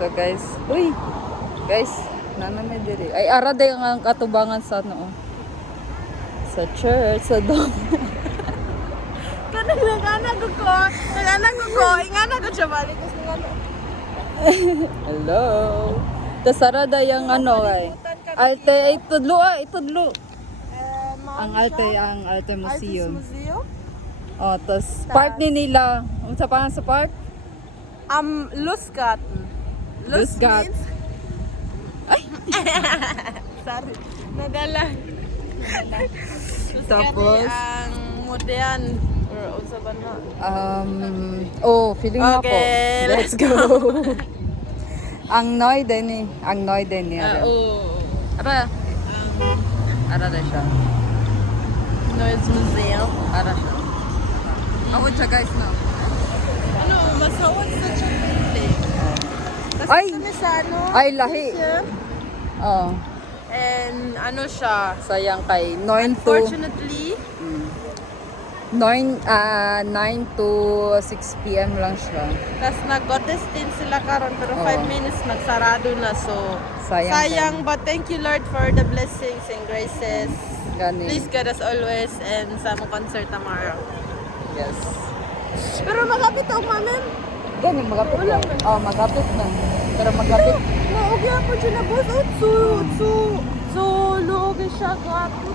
So guys, uy! Guys, nanamay diri. Ay, ara day ang katubangan sa ano. Oh. Sa church, sa dom. Kanang nag-anak ko. Ingana ko siya balik. Hello. Tas ara day ang ano kay. Alte, itudlo. Ang Alte Museum. Oh, tas park ni nila. Unsa pa sa park? Lusgat. Lusgat. Means... Ay! Sorry. Nadala. Tapos? Ang modern. Or unsa ba na? Feeling ako. Okay, Let's go. Ang Noy din eh. Ara. Ara na siya. Noise Museum. Ara siya. Ako siya guys no. Ano, masawat sa chocolate. Ay! Sa ano? Ay, lahi. Museum. Oh, And ano siya? sayang kay 9 to Fortunately, 9 to 6 p.m. lang siya. tas nag-goddess din sila karon pero 5 minutes nagsarado na so Sayang. but thank you Lord for the blessings and graces. Gani. Please guide us always and sa mong concert tomorrow. Yes. Pero magapit ako mamen. Gani, magapit na. Oh, magapit na. Pero magapit. Maugya po dyan na boss. So lugi siya gapit.